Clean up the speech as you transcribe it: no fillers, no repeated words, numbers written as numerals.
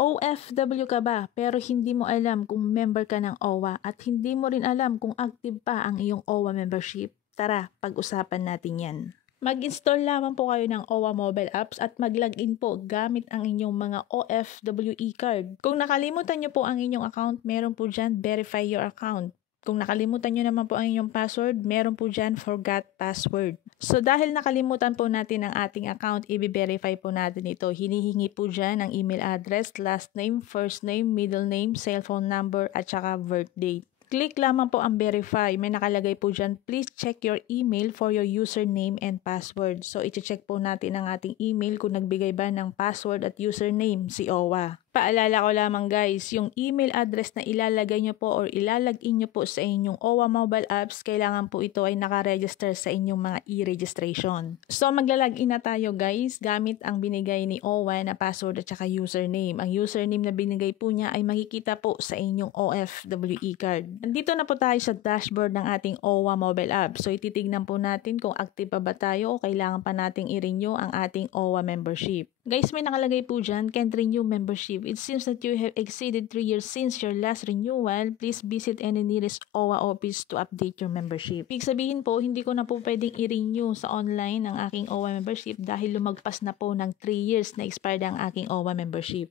OFW ka ba pero hindi mo alam kung member ka ng OWA at hindi mo rin alam kung active pa ang iyong OWA membership? Tara, pag-usapan natin yan. Mag-install lamang po kayo ng OWA mobile apps at mag-login po gamit ang inyong mga OFW e-card. Kung nakalimutan nyo po ang inyong account, meron po dyan verify your account. Kung nakalimutan nyo naman po ang inyong password, meron po dyan forgot password. So dahil nakalimutan po natin ang ating account, i-verify po natin ito. Hinihingi po dyan ang email address, last name, first name, middle name, cellphone number, at saka birth date. Click lamang po ang verify. May nakalagay po dyan, please check your email for your username and password. So, i-check po natin ang ating email kung nagbigay ba ng password at username si OWA. Paalala ko lamang guys, yung email address na ilalagay nyo po or ilalagin nyo po sa inyong OWA mobile apps, kailangan po ito ay nakaregister sa inyong mga e-registration. So maglalagin na tayo guys gamit ang binigay ni OWA na password at saka username. Ang username na binigay po niya ay makikita po sa inyong OFWE card. Nandito na po tayo sa dashboard ng ating OWA mobile app. So ititignan po natin kung active pa ba tayo o kailangan pa nating i-renew ang ating OWA membership. Guys, may nakalagay po dyan, can't renew membership. It seems that you have exceeded 3 years since your last renewal. Please visit any nearest OWA office to update your membership. Ibig sabihin po, hindi ko na po pwedeng i-renew sa online ang aking OWA membership dahil lumagpas na po ng 3 years na expired ang aking OWA membership.